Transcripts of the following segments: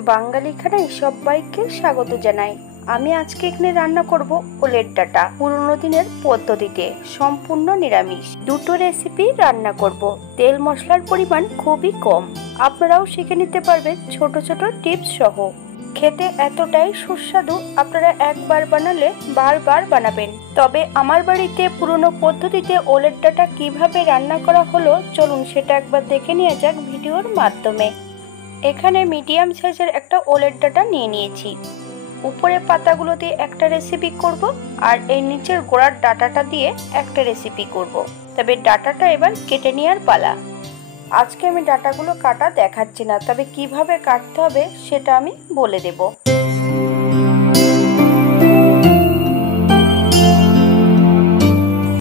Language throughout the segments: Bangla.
বাঙালি খানায় সবাইকে স্বাগত জানাই। আমি আজকে এখানে রান্না করব ওলের ডাঁটা পুরনো দিনের পদ্ধতিতে, সম্পূর্ণ নিরামিষ। দুটো রেসিপি রান্না করব। তেল মশলার পরিমাণ খুবই কম, আপনারাও শিখে নিতে পারবেন ছোট ছোট টিপস সহ। খেতে এতটাই সুস্বাদু, আপনারা একবার বানালে বারবার বানাবেন। তবে আমার বাড়িতে পুরনো পদ্ধতিতে ওলের ডাঁটা কিভাবে রান্না করা হলো, চলুন সেটা একবার দেখে নেওয়া যাক ভিডিওর মাধ্যমে। এখানে মিডিয়াম সাইজের একটা ওলের ডাঁটা নিয়ে নিয়েছি। উপরে পাতাগুলো দিয়ে একটা রেসিপি করব, আর এই নিচের গোড়ার ডাঁটাটা দিয়ে একটা রেসিপি করব। তবে ডাঁটাটা এবার কেটে নেওয়ার পালা। আজকে আমি ডাঁটাগুলো কাটা দেখাচ্ছি না, তবে কিভাবে কাটতে হবে সেটা আমি বলে দেব।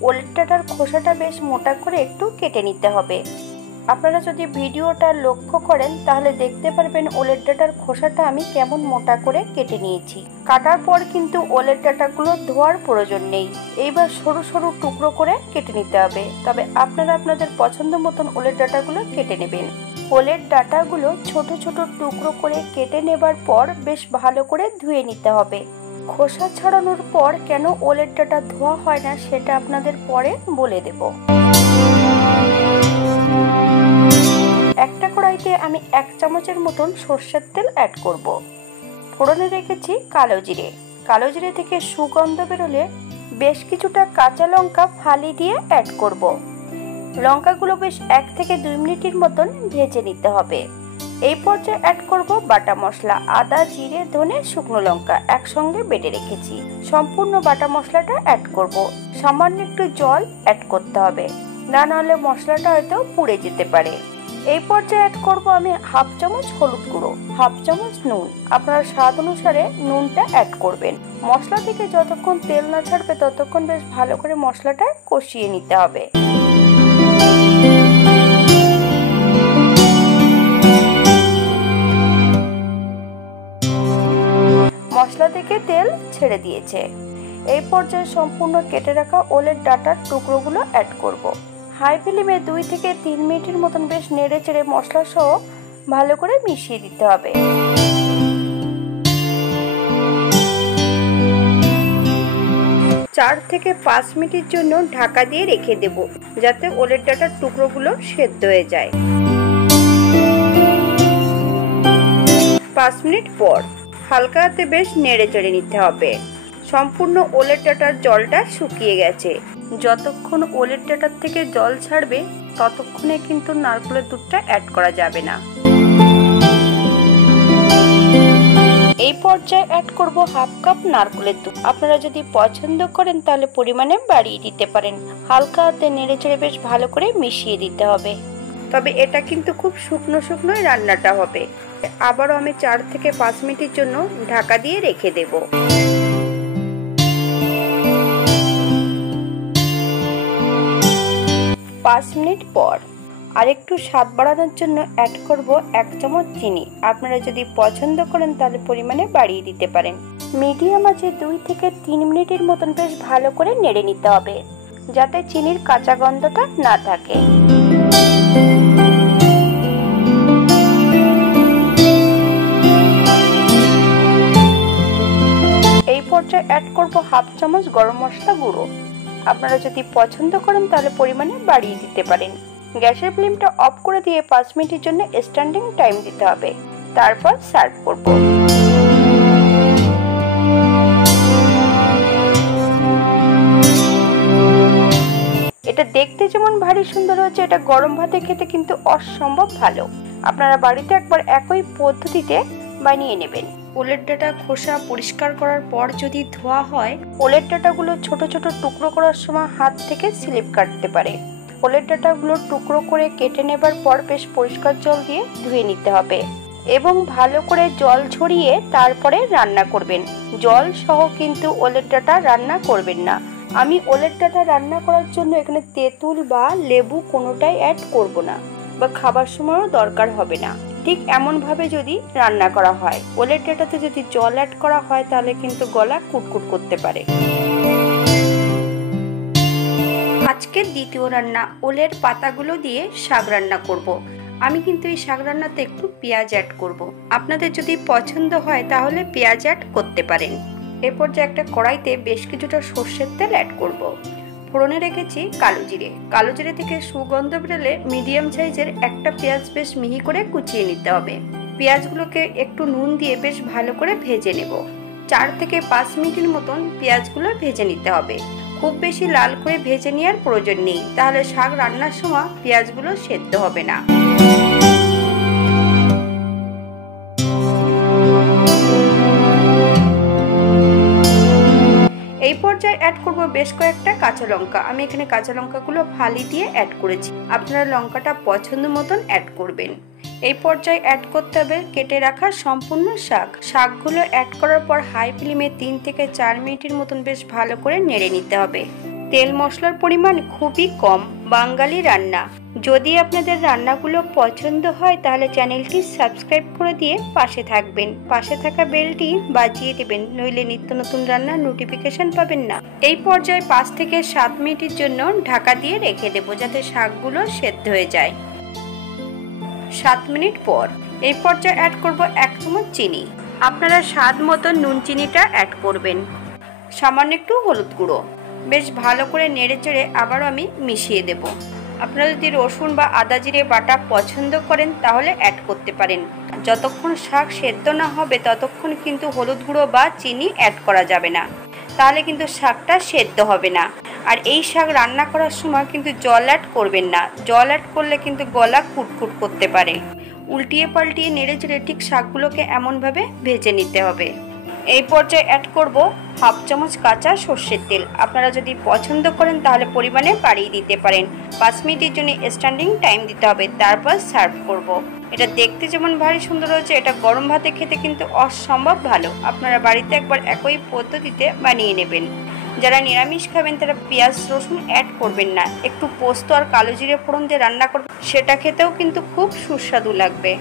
ওলের ডাঁটার খোসাটা বেশ মোটা করে একটু কেটে নিতে হবে। আপনারা যদি ভিডিওটা লক্ষ্য করেন তাহলে দেখতে পারবেন ওলের ডাঁটার খোসাটা আমি কেমন মোটা করে কেটে নিয়েছি। কাটার পর কিন্তু ওলের ডাঁটাগুলো ধোয়ার প্রয়োজন নেই। এইবার সরু সরু টুকরো করে কেটে নিতে হবে। তবে আপনারা আপনাদের পছন্দ মতন ওলের ডাঁটাগুলো কেটে নেবেন। ওলের ডাঁটাগুলো ছোট ছোট টুকরো করে কেটে নেবার পর বেশ ভালো করে ধুয়ে নিতে হবে। খোসা ছাড়ানোর পর কেন ওলের ডাঁটা ধোয়া হয় না সেটা আপনাদের পরে বলে দেব। একটা কড়াইতে আমি 1 চামচের মতন সর্ষের তেল অ্যাড করব। ফোড়নে রেখেছি কালো জিরে। কালো জিরে থেকে সুগন্ধ বেরোলে বেশ কিছুটা কাঁচা লঙ্কা ফালি দিয়ে অ্যাড করব। লঙ্কাগুলো বেশ 1 থেকে 2 মিনিটের মতন ভেজে নিতে হবে। এই পর্যায়ে অ্যাড করব বাটা মশলা, আদা, জিরে, ধনে, শুকনো লঙ্কা একসঙ্গে বেটে রেখেছি। সম্পূর্ণ বাটা মশলাটা অ্যাড করব। সামান্য একটু জল অ্যাড করতে হবে, না নাহলে মশলাটা হয়তো পুড়ে যেতে পারে। এই পর্যায়ে অ্যাড করব আমি 1/2 চামচ হলুদ গুঁড়ো, 1/2 চামচ নুন। আপনারা স্বাদ অনুসারে নুনটা অ্যাড করবেন। মশলা থেকে যতক্ষণ তেল না ছাড়বে ততক্ষণ বেশ ভালো করে মশলাটা কষিয়ে নিতে হবে। মশলা থেকে তেল ছেড়ে দিয়েছে। এই পর্যায়ে সম্পূর্ণ কেটে রাখা ওলের ডাঁটার টুকরোগুলো অ্যাড করব। হাই ফ্লেমে 2 থেকে 3 মিনিটের মতন বেশ নেড়ে চেড়ে মশলা সহ ভালো করে মিশিয়ে দিতে হবে। 4 থেকে 5 মিনিটের জন্য ঢাকা দিয়ে রেখে দেব, যাতে ওলের ডাঁটার টুকরোগুলো সেদ্ধ হয়ে যায়। 5 মিনিট পর হালকা হাতে বেশ নেড়ে চেড়ে নিতে হবে। সম্পূর্ণ ওলের ডাঁটার জলটা শুকিয়ে গেছে। যতক্ষণ ওলের ডাঁটার থেকে জল ছাড়বে ততক্ষণে কিন্তু নারকেলের দুধটা অ্যাড করা যাবে না। এই পর্যায়ে অ্যাড করব 1/2 কাপ নারকেলের দুধ। আপনারা যদি পছন্দ করেন তাহলে পরিমাণে বাড়িয়ে দিতে পারেন। হালকা হাতে নেড়ে চেড়ে বেশ ভালো করে মিশিয়ে দিতে হবে। তবে এটা কিন্তু খুব শুকনো শুকনোই রান্নাটা হবে। আবারও আমি 4 থেকে 5 মিনিটের জন্য ঢাকা দিয়ে রেখে দেব। 5 মিনিট পর আরেকটু স্বাদ বাড়ানোর জন্য অ্যাড করব 1 চামচ চিনি। আপনারা যদি পছন্দ করেন তাহলে পরিমাণে বাড়িয়ে দিতে পারেন। মিডিয়াম আঁচে 2 থেকে 3 মিনিটের মতন বেশ ভালো করে নেড়ে নিতে হবে, যাতে চিনির কাঁচা গন্ধটা না থাকে। এই পর্যায়ে অ্যাড করব 1/2 চামচ গরম মশলা গুঁড়ো। আপনারা যদি পছন্দ করেন তাহলে পরিমাণে বাড়িয়ে দিতে পারেন। গ্যাসের ফ্লেমটা অফ করে দিয়ে 5 মিনিটের জন্য স্ট্যান্ডিং টাইম দিতে হবে। তারপর সার্ভ করব। এটা দেখতে যেমন ভারী সুন্দর হচ্ছে, এটা গরম ভাতে খেতে কিন্তু অসম্ভব ভালো। আপনারা বাড়িতে একবার একই পদ্ধতিতে বানিয়ে নেবেন। ওলের ডাঁটা খোসা পরিষ্কার করার পর যদি ধোয়া হয়, ওলের ডাঁটাগুলো ছোট ছোট টুকরো করার সময় হাত থেকে স্লিপ কাটতে পারে। ওলের ডাঁটাগুলো টুকরো করে কেটে নেবার পর বেশ পরিষ্কার জল দিয়ে ধুয়ে নিতে হবে এবং ভালো করে জল ঝরিয়ে তারপরে রান্না করবেন। জল সহ কিন্তু ওলের ডাঁটা রান্না করবেন না। আমি ওলের ডাঁটা রান্না করার জন্য এখানে তেঁতুল বা লেবু কোনোটাই অ্যাড করব না, বা খাবার সময়ও দরকার হবে না। ঠিক এমন ভাবে যদি রান্না করা হয়, ওলের ডাঁটাতে যদি জল অ্যাড করা হয় তাহলে কিন্তু গলা কুটকুট করতে পারে। আজকের দ্বিতীয় রান্না, ওলের পাতাগুলো দিয়ে শাক রান্না করব। আমি কিন্তু এই শাক রান্নাতে একটু পেঁয়াজ অ্যাড করব। আপনাদের যদি পছন্দ হয় তাহলে পেঁয়াজ অ্যাড করতে পারেন। এরপর যে একটা কড়াইতে বেশ কিছুটা সর্ষের তেল অ্যাড করব। ফোড়নে রেখেছি কালো জিরে থেকে সুগন্ধ বেরোলে মিডিয়াম সাইজের একটা পেঁয়াজ বেশ মিহি করে কুচিয়ে নিতে হবে। পেঁয়াজগুলোকে একটু নুন দিয়ে বেশ ভালো করে ভেজে নেব। 4 থেকে 5 মিনিটের মতন পেঁয়াজগুলো ভেজে নিতে হবে। খুব বেশি লাল করে ভেজে নেওয়ার প্রয়োজন নেই, তাহলে শাক রান্নার সময় পেঁয়াজগুলো সেদ্ধ হবে না। এই পর্যায়ে অ্যাড করব বেশ কয়েকটা কাঁচা লঙ্কা। আমি এখানে কাঁচা লঙ্কাগুলো ফালি দিয়ে অ্যাড করেছি, আপনারা লঙ্কাটা পছন্দ মতন অ্যাড করবেন। এই পর্যায়ে অ্যাড করতে হবে কেটে রাখা সম্পূর্ণ শাকগুলো অ্যাড করার পর হাই ফ্লেমে 3 থেকে 4 মিনিটের মতন বেশ ভালো করে নেড়ে নিতে হবে। তেল মশলার পরিমাণ খুবই কম, বাঙালি রান্না। যদি আপনাদের রান্নাগুলো পছন্দ হয় তাহলে চ্যানেলটি সাবস্ক্রাইব করে দিয়ে পাশে থাকবেন, পাশে থাকা বেলটি বাজিয়ে দেবেন, নইলে নিত্য নতুন রান্নার নোটিফিকেশন পাবেন না। এই পর্যায়ে 5 থেকে 7 মিনিটের জন্য ঢাকা দিয়ে রেখে দেব, যাতে শাকগুলো সেদ্ধ হয়ে যায়। 7 মিনিট পর এই পর্যায়ে অ্যাড করব 1 চামচ চিনি। আপনারা স্বাদ মতো নুন চিনিটা অ্যাড করবেন। সামান্য একটু হলুদ গুঁড়ো। বেশ ভালো করে নেড়ে চেড়ে আবারও আমি মিশিয়ে দেব। আপনারা যদি রসুন বা আদা জিরে বাটা পছন্দ করেন তাহলে অ্যাড করতে পারেন। যতক্ষণ শাক সেদ্ধ না হবে ততক্ষণ কিন্তু হলুদ গুঁড়ো বা চিনি অ্যাড করা যাবে না, তাহলে কিন্তু শাকটা সেদ্ধ হবে না। আর এই শাক রান্না করার সময় কিন্তু জল অ্যাড করবেন না, জল অ্যাড করলে কিন্তু গলা কুটকুট করতে পারে। উল্টিয়ে পাল্টিয়ে নেড়ে চেড়ে ঠিক শাকগুলোকে এমনভাবে ভেজে নিতে হবে। এই পর্যায়ে অ্যাড করব 1/2 চামচ কাঁচা সর্ষের তেল। আপনারা যদি পছন্দ করেন তাহলে পরিমাণে বাড়িয়ে দিতে পারেন। 5 মিনিটের জন্য স্ট্যান্ডিং টাইম দিতে হবে, তারপর সার্ভ করব। এটা দেখতে যেমন ভারী সুন্দর হয়েছে, এটা গরম ভাতে খেতে কিন্তু অসম্ভব ভালো। আপনারা বাড়িতে একবার একই পদ্ধতিতে বানিয়ে নেবেন। যারা নিরামিষ খাবেন তারা পেঁয়াজ রসুন অ্যাড করবেন না, একটু পোস্ত আর কালো জিরে ফোড়ন দিয়ে রান্না করবেন, সেটা খেতেও কিন্তু খুব সুস্বাদু লাগবে।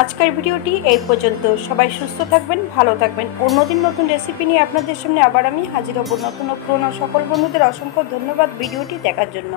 আজকের ভিডিওটি এই পর্যন্ত। সবাই সুস্থ থাকবেন, ভালো থাকবেন। অন্যদিন নতুন রেসিপি নিয়ে আপনাদের সামনে আবার আমি হাজির হব। নতুন ও পুরনো সকল বন্ধুদের অসংখ্য ধন্যবাদ ভিডিওটি দেখার জন্য।